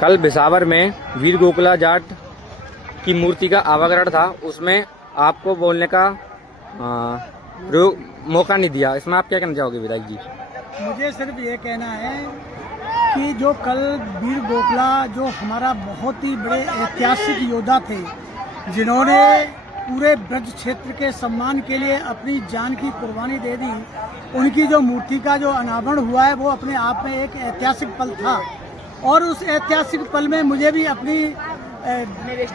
कल बिसावर में वीर गोकुला जाट की मूर्ति का अवतरण था, उसमें आपको बोलने का मौका नहीं दिया। इसमें आप क्या कहना चाहोगे विधायक जी? मुझे सिर्फ ये कहना है कि जो कल वीर गोकुला जो हमारा बहुत ही बड़े ऐतिहासिक योद्धा थे, जिन्होंने पूरे ब्रज क्षेत्र के सम्मान के लिए अपनी जान की कुर्बानी दे दी, उनकी जो मूर्ति का जो अनावरण हुआ है वो अपने आप में एक ऐतिहासिक पल था। और उस ऐतिहासिक पल में मुझे भी अपनी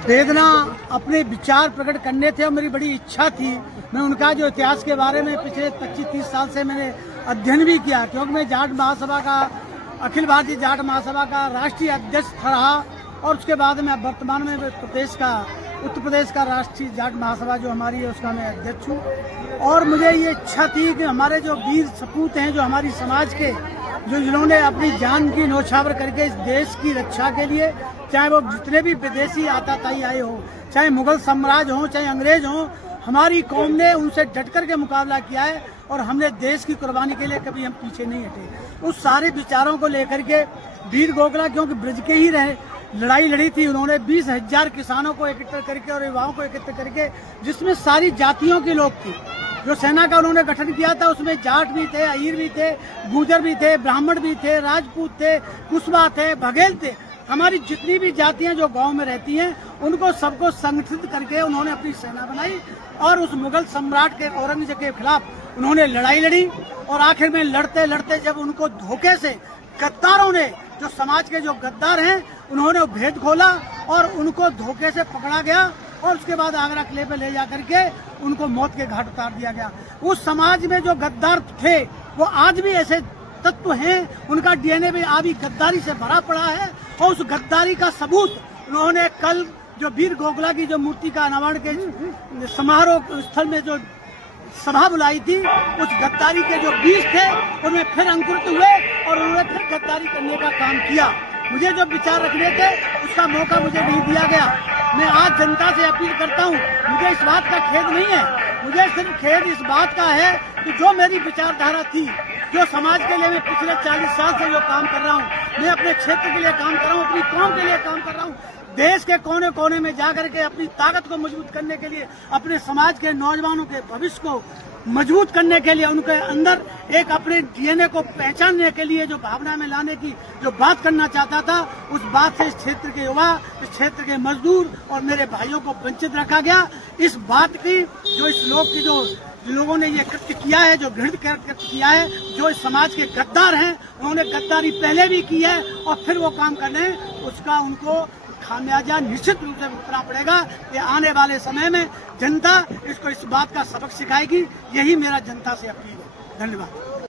वेदना, अपने विचार प्रकट करने थे और मेरी बड़ी इच्छा थी। मैं उनका जो इतिहास के बारे में पिछले 25-30 साल से मैंने अध्ययन भी किया, क्योंकि मैं जाट महासभा का, अखिल भारतीय जाट महासभा का राष्ट्रीय अध्यक्ष रहा और उसके बाद में वर्तमान में उत्तर प्रदेश का राष्ट्रीय जाट महासभा जो हमारी है उसका मैं अध्यक्ष हूँ। और मुझे ये इच्छा थी कि हमारे जो वीर सपूत हैं, जो हमारी समाज के, जो जिन्होंने अपनी जान की न्यौछावर करके इस देश की रक्षा के लिए, चाहे वो जितने भी विदेशी आताताई आए हो, चाहे मुगल साम्राज्य हो, चाहे अंग्रेज हो, हमारी कौम ने उनसे डट कर के मुकाबला किया है और हमने देश की कुर्बानी के लिए कभी हम पीछे नहीं हटे। उस सारे विचारों को लेकर के वीर गोकुला, क्योंकि ब्रज के ही रहे, लड़ाई लड़ी थी उन्होंने 20,000 किसानों को एकत्र करके और युवाओं को एकत्र करके, जिसमें सारी जातियों के लोग थे। जो सेना का उन्होंने गठन किया था उसमें जाट भी थे, अहीर भी थे, गुर्जर भी थे, ब्राह्मण भी थे, राजपूत थे, कुशवा थे, बघेल थे। हमारी जितनी भी जातियां जो गांव में रहती हैं उनको सबको संगठित करके उन्होंने अपनी सेना बनाई और उस मुगल सम्राट के औरंगजेब के खिलाफ उन्होंने लड़ाई लड़ी। और आखिर में लड़ते लड़ते जब उनको धोखे से गद्दारों ने, जो समाज के जो गद्दार हैं, उन्होंने भेद खोला और उनको धोखे से पकड़ा गया और उसके बाद आगरा किले पे ले जा करके उनको मौत के घाट उतार दिया गया। उस समाज में जो गद्दार थे वो आज भी ऐसे तत्व हैं, उनका डीएनए भी अभी गद्दारी से भरा पड़ा है। और उस गद्दारी का सबूत उन्होंने कल जो वीर गोकुला की जो मूर्ति का अनावरण के समारोह स्थल में जो सभा बुलाई थी, उस गद्दारी के जो बीज थे उनमें फिर अंकुरित हुए और उन्होंने फिर गद्दारी करने का काम किया। मुझे जो विचार रखने थे उसका मौका मुझे नहीं दिया गया। मैं आज जनता से अपील करता हूँ, मुझे इस बात का खेद नहीं है, मुझे सिर्फ खेद इस बात का है कि जो मेरी विचारधारा थी, जो समाज के लिए मैं पिछले 40 साल से जो काम कर रहा हूँ, मैं अपने क्षेत्र के लिए काम कर रहा हूँ, अपनी कौम के लिए काम कर रहा हूँ, देश के कोने कोने में जाकर के अपनी ताकत को मजबूत करने के लिए, अपने समाज के नौजवानों के भविष्य को मजबूत करने के लिए, उनके अंदर एक अपने डीएनए को पहचानने के लिए जो भावना में लाने की जो बात करना चाहता था, उस बात से इस क्षेत्र के युवा, इस क्षेत्र के मजदूर और मेरे भाइयों को वंचित रखा गया। इस बात की जो इस लोग की जो लोगों ने ये कृत्य किया है, जो घृणित कृत्य किया है, जो इस समाज के गद्दार हैं, उन्होंने गद्दारी पहले भी की है और फिर वो काम कर रहे हैं, उसका उनको खामियाजा निश्चित रूप से भुगतना पड़ेगा। ये आने वाले समय में जनता इसको इस बात का सबक सिखाएगी। यही मेरा जनता से अपील है। धन्यवाद।